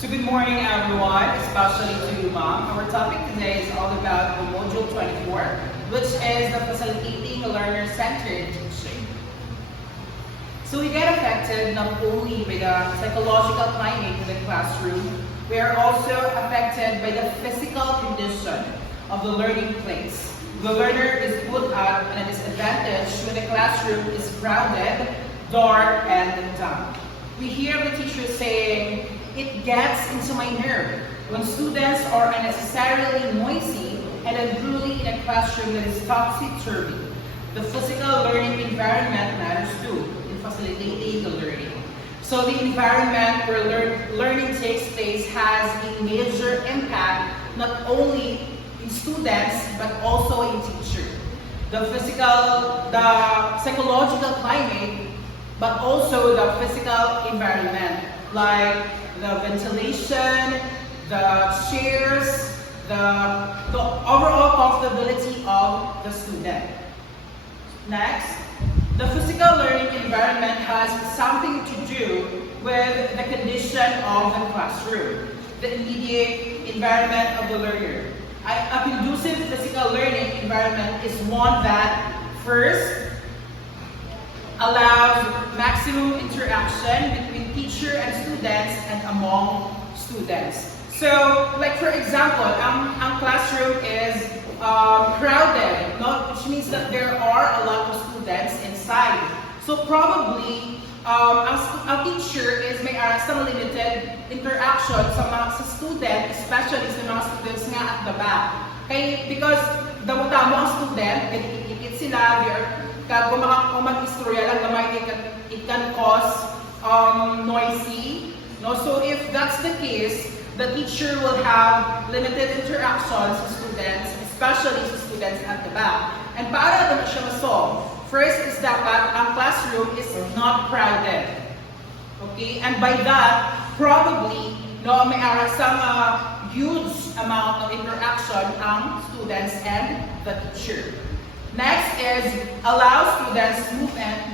So good morning everyone, especially to you ma'am. Our topic today is all about the Module 24, which is the facilitating learner-centered teaching. So we get affected not only by the psychological climate in the classroom, we are also affected by the physical condition of the learning place. The learner is put at a disadvantage when the classroom is crowded, dark, and damp. We hear the teacher saying, "It gets into my nerve when students are unnecessarily noisy and unruly in a classroom that is topsy-turvy." The physical learning environment matters too in facilitating the learning. So the environment where learning takes place has a major impact not only in students but also in teachers. The psychological climate, but also the physical environment, like the ventilation, the chairs, the overall comfortability of the student. Next, the physical learning environment has something to do with the condition of the classroom, the immediate environment of the learner. A conducive physical learning environment is one that first allows maximum interaction between teacher and students and among students. So, like for example, ang classroom is crowded, which means that there are a lot of students inside. So probably, ang teacher is may some limited interaction sa student, especially sa mga students nga at the back. Because damo ang student, ikit sila, kung mag-istorya lang naman, it can cause noisy. No? So if that's the case, the teacher will have limited interactions with students, especially sa students at the back. And para naman siya ma-solve, first is dapat ang classroom is not crowded. Okay? And by that, probably, may some huge amount of interaction ang students and the teacher. Next is allow students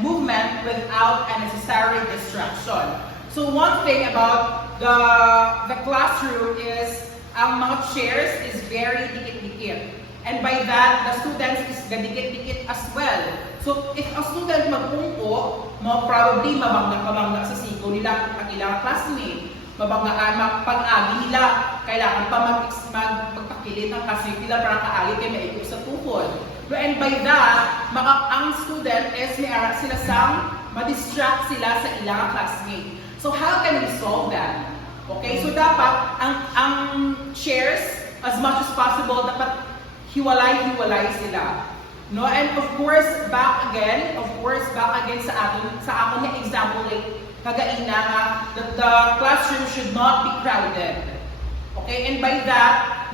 movement without unnecessary distraction. So one thing about the classroom is ang mga chairs is very dikit-dikit. And by that, the students is gadikit-dikit as well. So if a student magpungko, probably mabangga sa sigo nila ang ilang classmate. Pag-agi nila, kailangan pa magpakilit ang classmate nila para kaagi kayo maikot sa tuhod. And by that, ang student is ma-distract sila sa ilang classmate. So how can we solve that? Okay, so dapat ang chairs, as much as possible, dapat hiwalay sila. No, and of course, back again sa akong example, like kagaina that the classroom should not be crowded. Okay, and by that,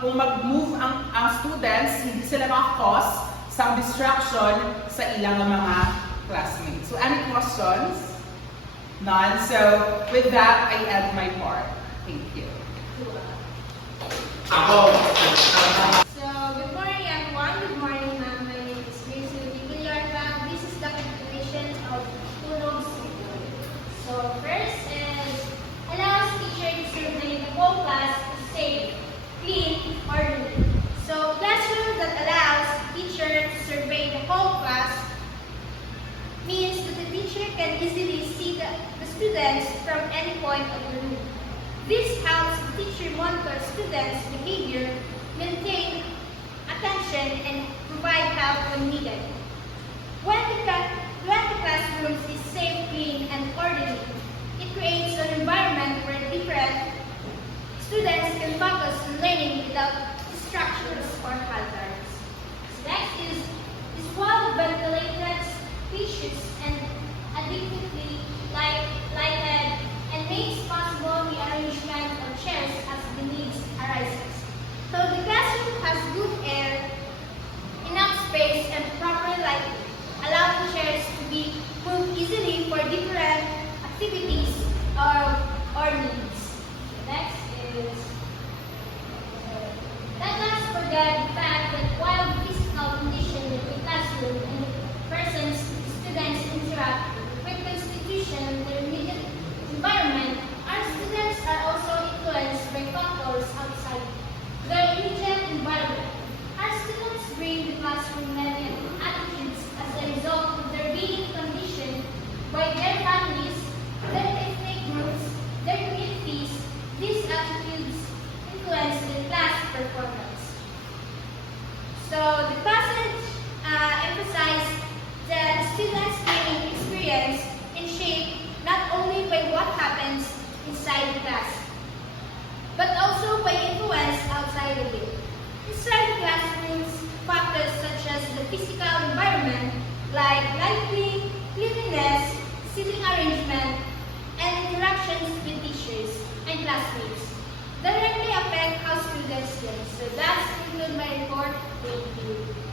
kung mag-move ang students, hindi sila maka-cause some distraction sa ilang mga classmates. So, any questions? None. So, with that, I end my part. Thank you. So, good morning everyone. Good morning ma'am. My name is Rizzo Villarta. This is the continuation of Tunog City. So, first is allows teacher to survey the whole class to safe, clean, orderly. So, classroom that allows teacher to survey the whole class means that the teacher can easily see the students from any point of the room. This helps the teacher monitor students' behavior, maintain attention, and provide help when needed. When the classroom is safe, clean, and orderly, it creates an environment where different students can focus on learning without distractions or hazards. So next is well-ventilated, spacious, and adequately lighted, and makes possible the arrangement of chairs as the needs arises. So the classroom has good air, enough space, and proper lighting, allow the chairs to be moved easily for different activities or needs. Next is let us forget the fact that while the physical condition of the classroom and persons, students interact with the institution, their immediate environment, our students are experience and shaped not only by what happens inside the class, but also by influence outside of it. Inside the classrooms, factors such as the physical environment, like lighting, cleanliness, seating arrangement, and interactions with teachers and classmates directly affect how students learn. So that's conclude my report. Thank you.